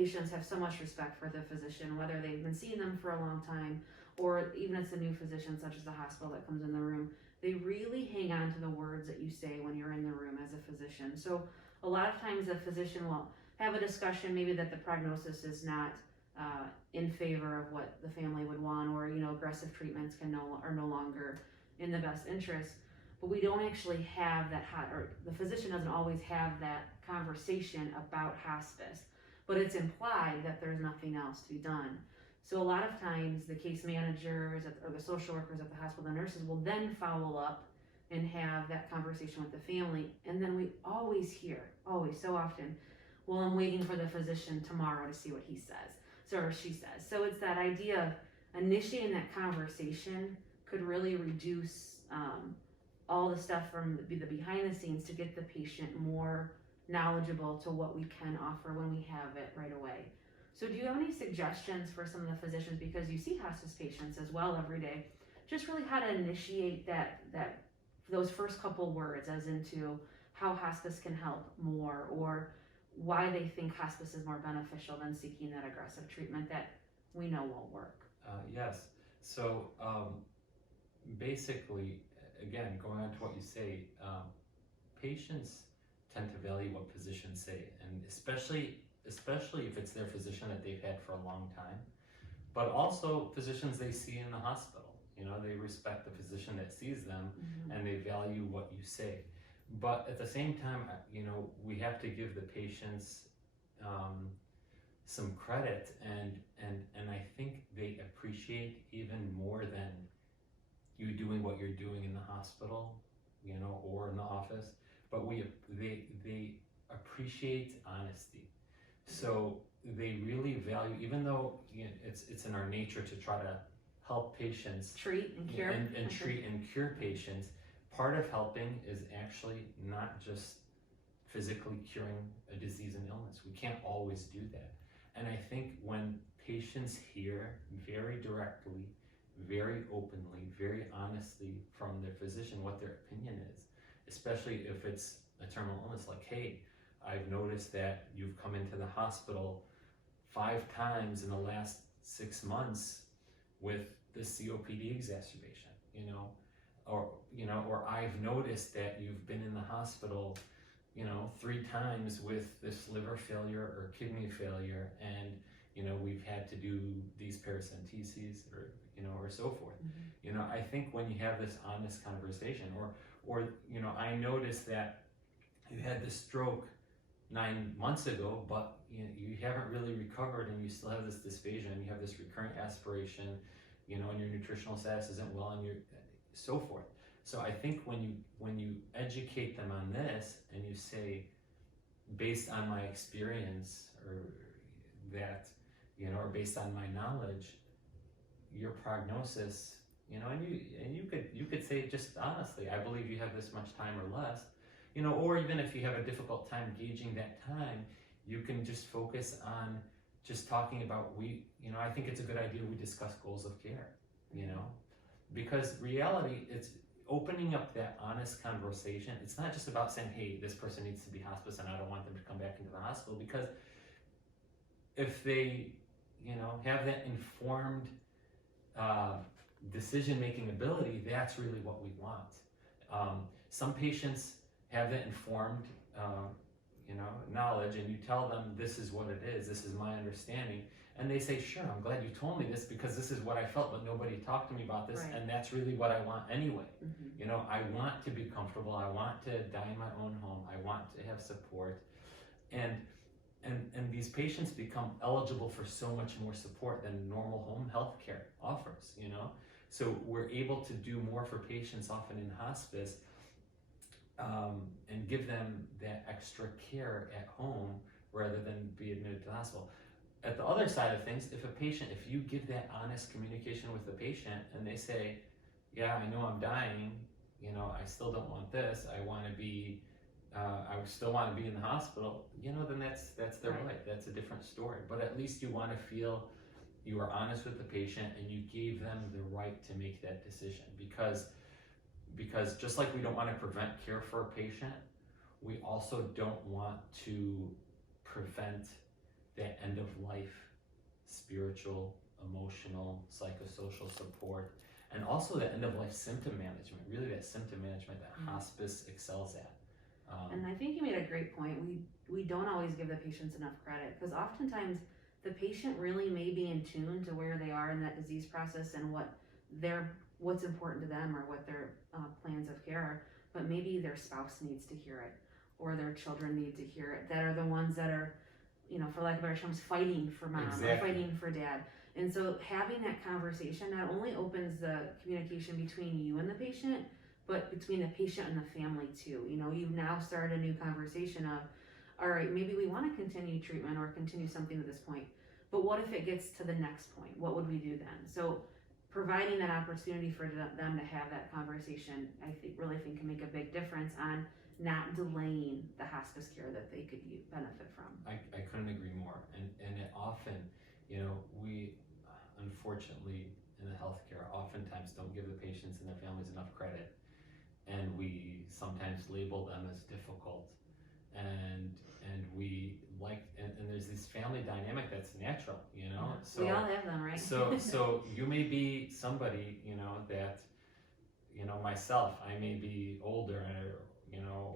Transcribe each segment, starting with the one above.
patients have so much respect for the physician, whether they've been seeing them for a long time or even it's a new physician such as the hospital that comes in the room. They really hang on to the words that you say when you're in the room as a physician. So a lot of times the physician will have a discussion maybe that the prognosis is not in favor of what the family would want, or aggressive treatments are no longer in the best interest. But we don't actually have that or the physician doesn't always have that conversation about hospice, but it's implied that there's nothing else to be done. So a lot of times the case managers or the social workers at the hospital, the nurses will then follow up and have that conversation with the family. And then we always hear, so often, well, I'm waiting for the physician tomorrow to see what he says, or she says. So it's that idea of initiating that conversation could really reduce all the stuff from the behind the scenes to get the patient more knowledgeable to what we can offer when we have it right away. So do you have any suggestions for some of the physicians, because you see hospice patients as well every day, just really how to initiate those first couple words as into how hospice can help more, or why they think hospice is more beneficial than seeking that aggressive treatment that we know won't work? Yes. So basically, again, going on to what you say, patients tend to value what physicians say, and especially if it's their physician that they've had for a long time, but also physicians they see in the hospital. They respect the physician that sees them, and they value what you say. But at the same time, we have to give the patients some credit, and I think they appreciate even more than you doing what you're doing in the hospital, or in the office. But they appreciate honesty. So they really value, even though it's in our nature to try to help patients treat and cure and treat and cure patients. Part of helping is actually not just physically curing a disease and illness. We can't always do that. And I think when patients hear very directly, very openly, very honestly from their physician what their opinion is, especially if it's a terminal illness, like, hey, I've noticed that you've come into the hospital 5 times in the last 6 months with this COPD exacerbation, or I've noticed that you've been in the hospital, 3 times with this liver failure or kidney failure, and we've had to do these paracenteses, or so forth. I think when you have this honest conversation, or I noticed that you had this stroke 9 months ago, but you haven't really recovered, and you still have this dysphagia, and you have this recurrent aspiration, and your nutritional status isn't well, and so forth. So I think when you educate them on this, and you say, based on my experience, or that, or based on my knowledge, your prognosis, and you could say just honestly, I believe you have this much time or less, or even if you have a difficult time gauging that time, you can just focus on just talking about, I think it's a good idea we discuss goals of care, because reality, it's opening up that honest conversation. It's not just about saying, hey, this person needs to be hospice and I don't want them to come back into the hospital, because if they, have that informed decision-making ability, that's really what we want. Some patients have that informed, knowledge, and you tell them this is what it is, this is my understanding, and they say, sure, I'm glad you told me this, because this is what I felt, but nobody talked to me about this, right. And that's really what I want anyway. I want to be comfortable, I want to die in my own home, I want to have support, and these patients become eligible for so much more support than normal home health care offers, So we're able to do more for patients often in hospice, and give them that extra care at home rather than be admitted to the hospital. At the other side of things, if you give that honest communication with the patient, and they say, yeah, I know I'm dying, I still don't want this, I want to be, I still want to be in the hospital, then that's their right. That's a different story. But at least you want to feel you are honest with the patient, and you gave them the right to make that decision, because just like we don't want to prevent care for a patient, we also don't want to prevent that end of life spiritual, emotional, psychosocial support, and also the end of life symptom management, really that symptom management that hospice excels at. And I think you made a great point. We don't always give the patients enough credit, because oftentimes the patient really may be in tune to where they are in that disease process and what's important to them or what their plans of care are, but maybe their spouse needs to hear it or their children need to hear it, that are the ones that are, for lack of better terms, fighting for mom or fighting for dad. And so having that conversation not only opens the communication between you and the patient, but between the patient and the family too. You've now started a new conversation of, all right, maybe we want to continue treatment or continue something at this point, but what if it gets to the next point? What would we do then? So providing that opportunity for them to have that conversation, I really think can make a big difference on not delaying the hospice care that they could benefit from. I couldn't agree more. And it often, we unfortunately in the healthcare oftentimes don't give the patients and their families enough credit. And we sometimes label them as difficult. And we and there's this family dynamic that's natural, So we all have them, right? so you may be somebody, that, myself, I may be older,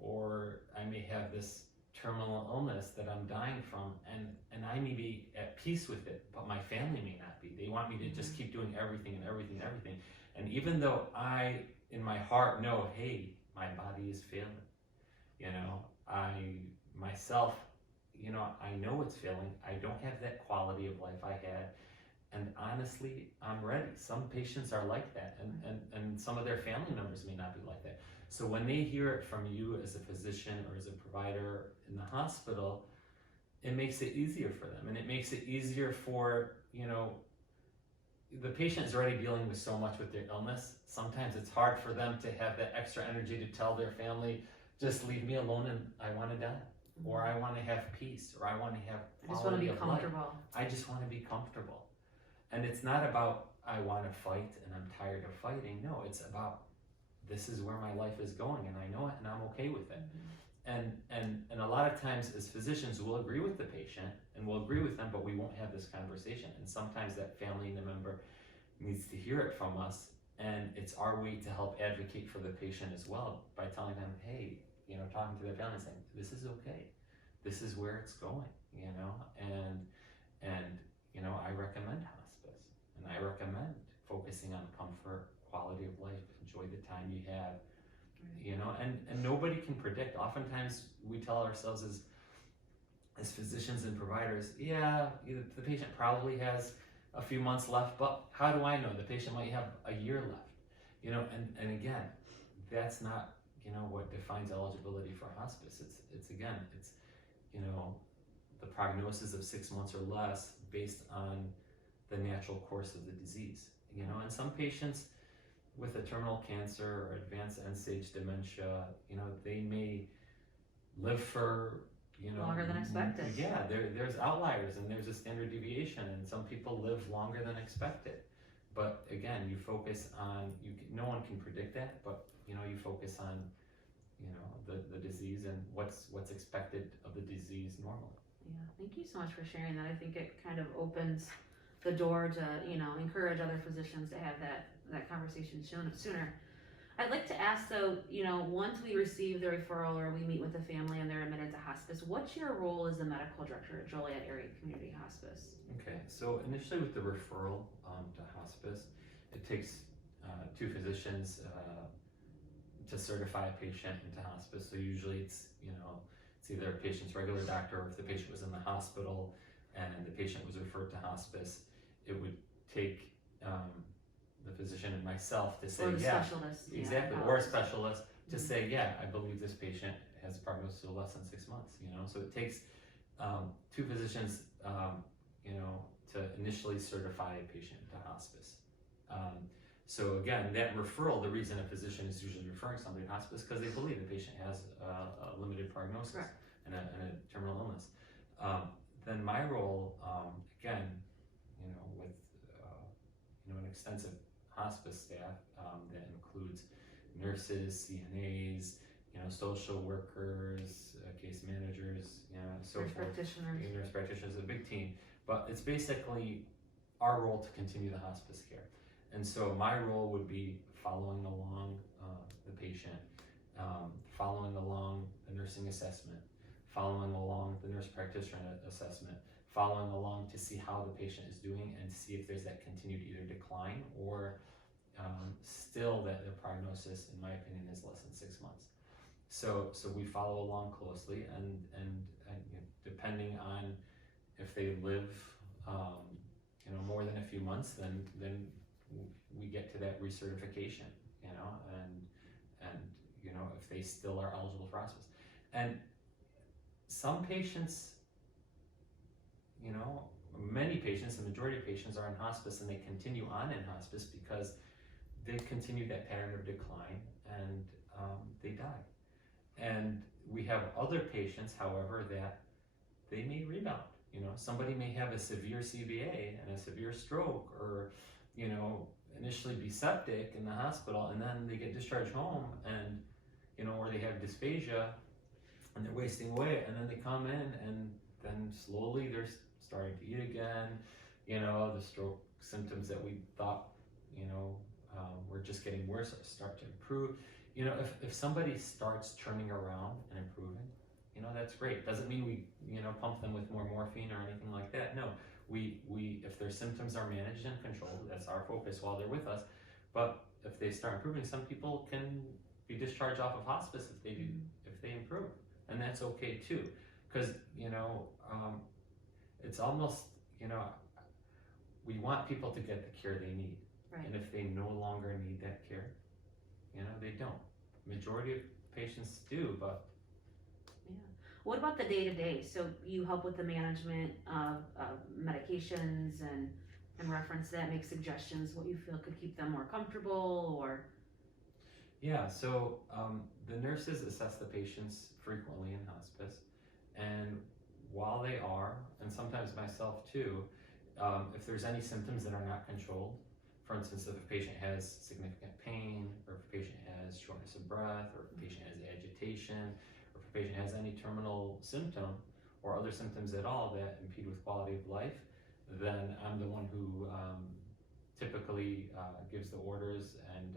or I may have this terminal illness that I'm dying from, and I may be at peace with it, but my family may not be. They want me to just keep doing everything. And even though I, in my heart, know, hey, my body is failing, I myself, I know it's failing. I don't have that quality of life I had. And honestly, I'm ready. Some patients are like that, and some of their family members may not be like that. So when they hear it from you as a physician or as a provider in the hospital, it makes it easier for them. And it makes it easier for, the patient is already dealing with so much with their illness. Sometimes it's hard for them to have that extra energy to tell their family, just leave me alone and I want to die. Or I want to have peace, or I want to have quality I just want to be of comfortable. life. I just want to be comfortable. And it's not about, I want to fight and I'm tired of fighting. No, it's about, this is where my life is going and I know it and I'm okay with it. And a lot of times as physicians, we'll agree with the patient and we'll agree with them, but we won't have this conversation. And sometimes that family member needs to hear it from us. And it's our way to help advocate for the patient as well by telling them, hey, talking to their family, saying, this is okay. This is where it's going, and I recommend hospice, and I recommend focusing on comfort, quality of life, enjoy the time you have, and nobody can predict. Oftentimes we tell ourselves as physicians and providers, the patient probably has a few months left, but how do I know? The patient might have a year left, and again, that's not what defines eligibility for hospice. It's the prognosis of 6 months or less based on the natural course of the disease. And some patients with a terminal cancer or advanced end-stage dementia, they may live for longer than expected. Yeah, there's outliers and there's a standard deviation, and some people live longer than expected. But again, you focus on no one can predict that, but you focus on the disease and what's expected of the disease normally. Yeah, thank you so much for sharing that. I think it kind of opens the door to encourage other physicians to have that conversation sooner. I'd like to ask though, once we receive the referral or we meet with the family and they're admitted to hospice, what's your role as the medical director at Joliet Area Community Hospice? Okay, so initially with the referral to hospice, it takes 2 physicians to certify a patient into hospice. So usually it's either a patient's regular doctor, or if the patient was in the hospital and the patient was referred to hospice, it would take the physician and myself to say, or the specialist. Exactly, or a specialist to say, I believe this patient has a prognosis of less than 6 months. So it takes 2 physicians, to initially certify a patient to hospice. So again, that referral, the reason a physician is usually referring somebody to hospice, because they believe the patient has a limited prognosis. Correct. and a terminal illness. Then my role, again, with an extensive hospice staff that includes nurses, CNAs, social workers, case managers, so Nurse forth. practitioners. Nurse practitioners, a big team, but it's basically our role to continue the hospice care. And so my role would be following along the patient, following along the nursing assessment, following along the nurse practitioner assessment, following along to see how the patient is doing and see if there's that continued either decline or still that the prognosis, in my opinion, is less than 6 months. So we follow along closely, and depending on if they live, more than a few months, then we get to that recertification, and if they still are eligible for hospice. And some patients, many patients, the majority of patients are in hospice and they continue on in hospice because they continue that pattern of decline and they die. And we have other patients, however, that they may rebound. Somebody may have a severe CVA and a severe stroke, or, initially be septic in the hospital, and then they get discharged home and, or they have dysphagia and they're wasting away, and then they come in and then slowly they're starting to eat again. The stroke symptoms that we thought, were just getting worse start to improve. If somebody starts turning around and improving, that's great. Doesn't mean we, pump them with more morphine or anything like that. No, we if their symptoms are managed and controlled, that's our focus while they're with us. But if they start improving, some people can be discharged off of hospice if they improve, and that's okay too. Because it's almost, we want people to get the care they need. Right. And if they no longer need that care, they don't. Majority of patients do, but What about the day-to-day? So you help with the management of medications and reference that, make suggestions, what you feel could keep them more comfortable, or? yeah, so the nurses assess the patients frequently in hospice, and while they are, and sometimes myself too, if there's any symptoms that are not controlled, for instance, if a patient has significant pain, or if a patient has shortness of breath, or if a patient has agitation, or if a patient has any terminal symptom or other symptoms at all that impede with quality of life, then I'm the one who typically gives the orders and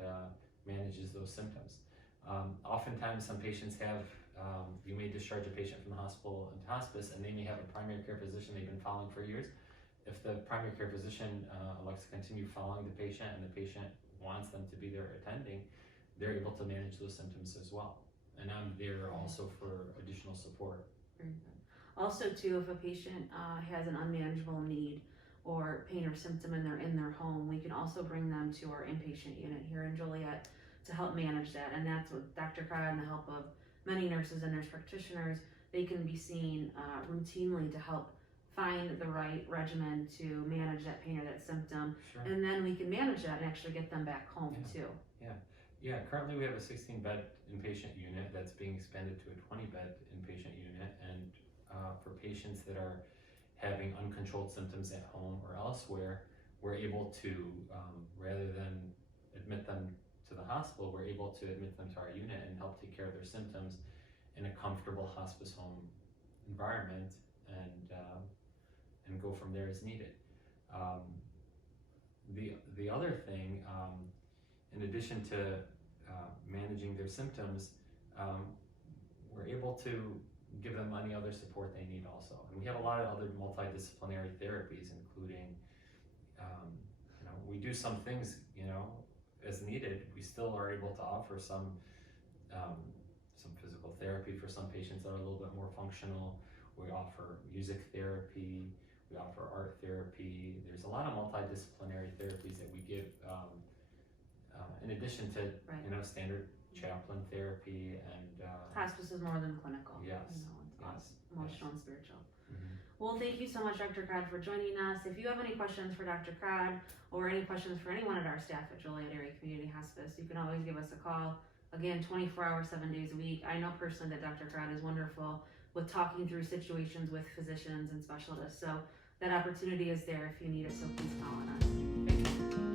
manages those symptoms. Oftentimes some patients have, you may discharge a patient from the hospital into hospice, and they may have a primary care physician they've been following for years. If the primary care physician elects to continue following the patient and the patient wants them to be there attending, they're able to manage those symptoms as well. And I'm there also for additional support. Very good. Also too, if a patient has an unmanageable need or pain or symptom and they're in their home, we can also bring them to our inpatient unit here in Joliet to help manage that. And that's with Dr. Crod and the help of many nurses and nurse practitioners. They can be seen routinely to help find the right regimen to manage that pain or that symptom. Sure. And then we can manage that and actually get them back home too. Yeah, currently we have a 16-bed inpatient unit that's being expanded to a 20-bed inpatient unit, and for patients that are having uncontrolled symptoms at home or elsewhere, we're able to, rather than admit them to the hospital, we're able to admit them to our unit and help take care of their symptoms in a comfortable hospice home environment, and go from there as needed. The other thing, in addition to managing their symptoms, we're able to give them any other support they need also. And we have a lot of other multidisciplinary therapies, including, we do some things, as needed. We still are able to offer some physical therapy for some patients that are a little bit more functional. We offer music therapy, we offer art therapy. There's a lot of multidisciplinary therapies that we give, in addition to, Right. Standard chaplain therapy and Hospice is more than clinical. Yes, It's yes, emotional and spiritual. Mhm. Well, thank you so much, Dr. Crod, for joining us. If you have any questions for Dr. Crod or any questions for anyone at our staff at Joliet Area Community Hospice, you can always give us a call. Again, 24 hours, 7 days a week. I know personally that Dr. Crod is wonderful with talking through situations with physicians and specialists. So that opportunity is there if you need it. So please call on us. Thank you.